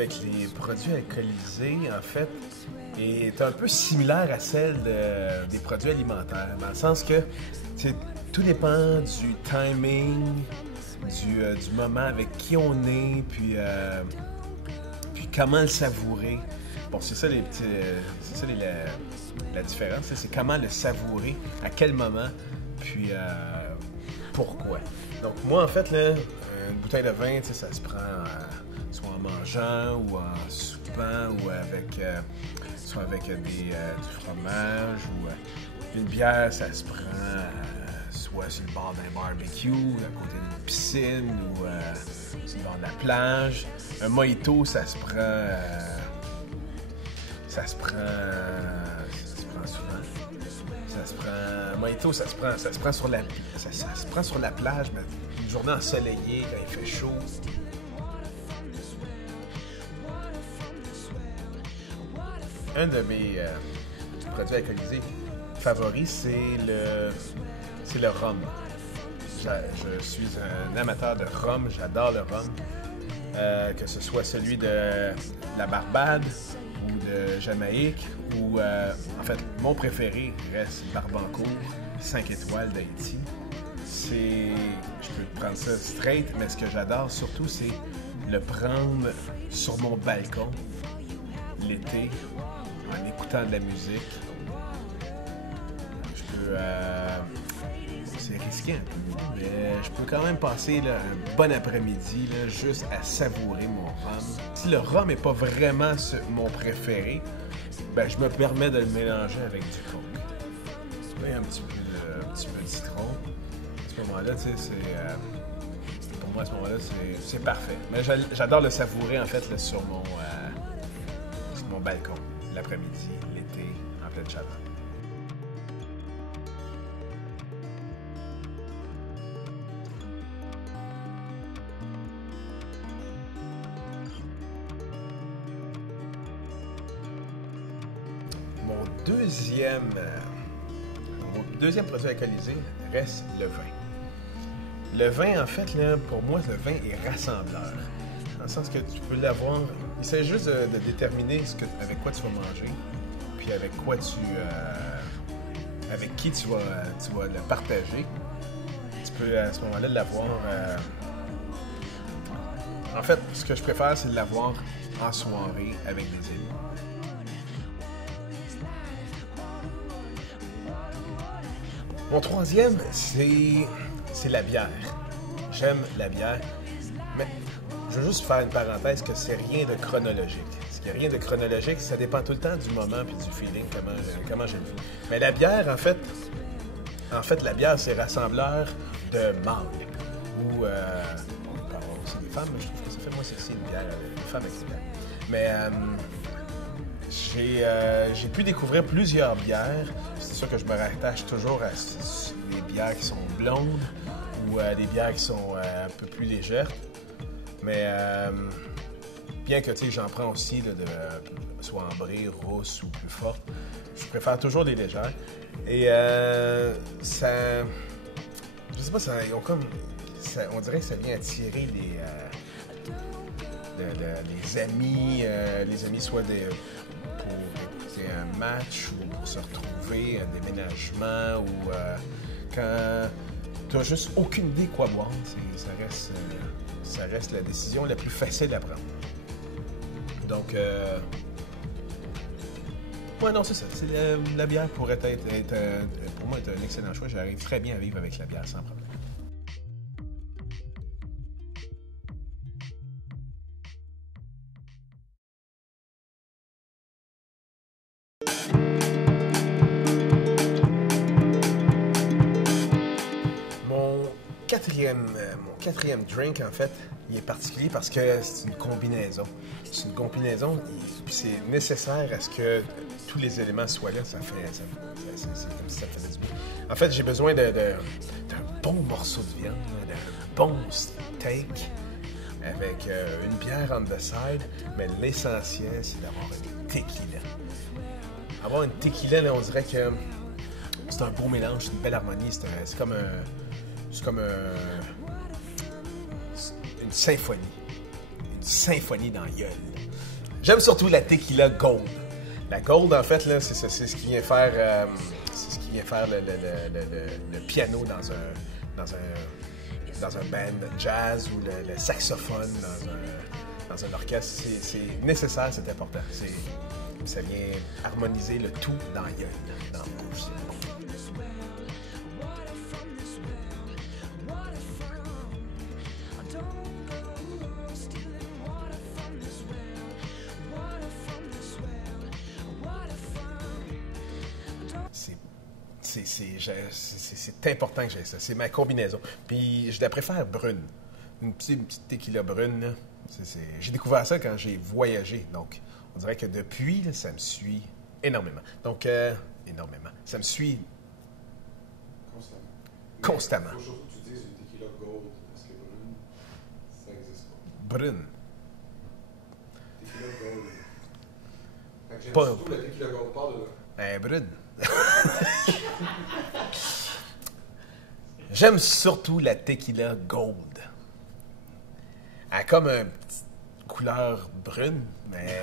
avec les produits alcoolisés, en fait, est un peu similaire à celle des produits alimentaires, dans le sens que tout dépend du timing, du moment avec qui on est, puis comment le savourer. Bon, c'est ça, la différence, c'est comment le savourer, à quel moment, puis pourquoi. Donc moi, en fait, là, une bouteille de vin, ça se prend soit en mangeant ou en soupant ou soit avec du fromage ou une bière, ça se prend soit sur le bord d'un barbecue, à côté d'une piscine ou sur le bord de la plage. Un mojito, ça se prend souvent. Un mojito, ça se prend sur la plage, mais une journée ensoleillée, quand il fait chaud. Un de mes produits alcoolisés favoris, c'est le rhum. Je suis un amateur de rhum, j'adore le rhum. Que ce soit celui de la Barbade ou de Jamaïque, ou en fait, mon préféré reste Barbancourt, 5 étoiles d'Haïti. Je peux prendre ça straight, mais ce que j'adore surtout, c'est le prendre sur mon balcon l'été, en écoutant de la musique. C'est risqué un peu, mais je peux quand même passer là, un bon après-midi là, juste à savourer mon rhum. Si le rhum n'est pas vraiment mon préféré, ben, je me permets de le mélanger avec du coke. Oui, un petit peu de citron. À ce moment-là, pour moi, à ce moment-là, c'est parfait. Mais j'adore le savourer, en fait, là, sur mon balcon, l'après-midi, l'été, en pleine chaleur. Mon deuxième produit alcoolisé reste le vin. Le vin, en fait, là, pour moi, le vin est rassembleur. Dans le sens que tu peux l'avoir... Il s'agit juste de déterminer avec quoi tu vas manger, puis avec qui tu vas le partager. Tu peux, à ce moment-là, l'avoir... En fait, ce que je préfère, c'est de l'avoir en soirée avec des amis. Mon troisième, c'est la bière. J'aime la bière, mais je veux juste faire une parenthèse que c'est rien de chronologique. Ce qui est rien de chronologique, ça dépend tout le temps du moment puis du feeling, comment je le vis. Mais la bière, en fait, la bière, c'est rassembleur de mâles. Ou, on peut avoir aussi des femmes, mais je trouve que ça fait moins sexy une bière, une femme avec une bière. Mais j'ai pu découvrir plusieurs bières. C'est sûr que je me rattache toujours à des bières qui sont blondes ou à des bières qui sont un peu plus légères. Mais bien que j'en prends aussi soit ambrée, rousse ou plus forte, je préfère toujours les légères. Et ça... Je sais pas, on dirait que ça vient attirer les amis soit pour écouter un match ou pour se retrouver, un déménagement ou quand tu n'as juste aucune idée quoi boire. Ça reste la décision la plus facile à prendre. Donc, ouais, non, c'est ça. La bière pourrait être pour moi, être un excellent choix. J'arrive très bien à vivre avec la bière sans problème. Mon quatrième drink, en fait, il est particulier parce que c'est une combinaison. C'est une combinaison, puis c'est nécessaire à ce que tous les éléments soient là. C'est comme si ça faisait du bien. En fait, j'ai besoin d'un bon morceau de viande, d'un bon steak, avec une bière on the side, mais l'essentiel, c'est d'avoir une tequila. Avoir une tequila, là, on dirait que c'est un beau mélange, c'est une belle harmonie, c'est comme une symphonie. Une symphonie dans la gueule. J'aime surtout la tequila gold. La gold, en fait, là, c'est ce qui vient faire, c'est ce qui vient faire le piano dans un band de jazz ou le saxophone dans un orchestre. C'est nécessaire, c'est important. Ça vient harmoniser le tout dans l'œil, dans la bouche. C'est important que j'ai ça. C'est ma combinaison. Puis je la préfère brune. Une petite tequila brune, là. J'ai découvert ça quand j'ai voyagé. Donc, on dirait que depuis, là, ça me suit énormément. Donc, énormément. Ça me suit constamment. Il faut surtout que tu dises une tequila gold, parce que brune, ça n'existe pas. Brune. Tequila gold. Fait que j'aime Pas- surtout la tequila gold. Parle de là. Brune. J'aime surtout la tequila gold. Elle a comme une petite couleur brune, mais...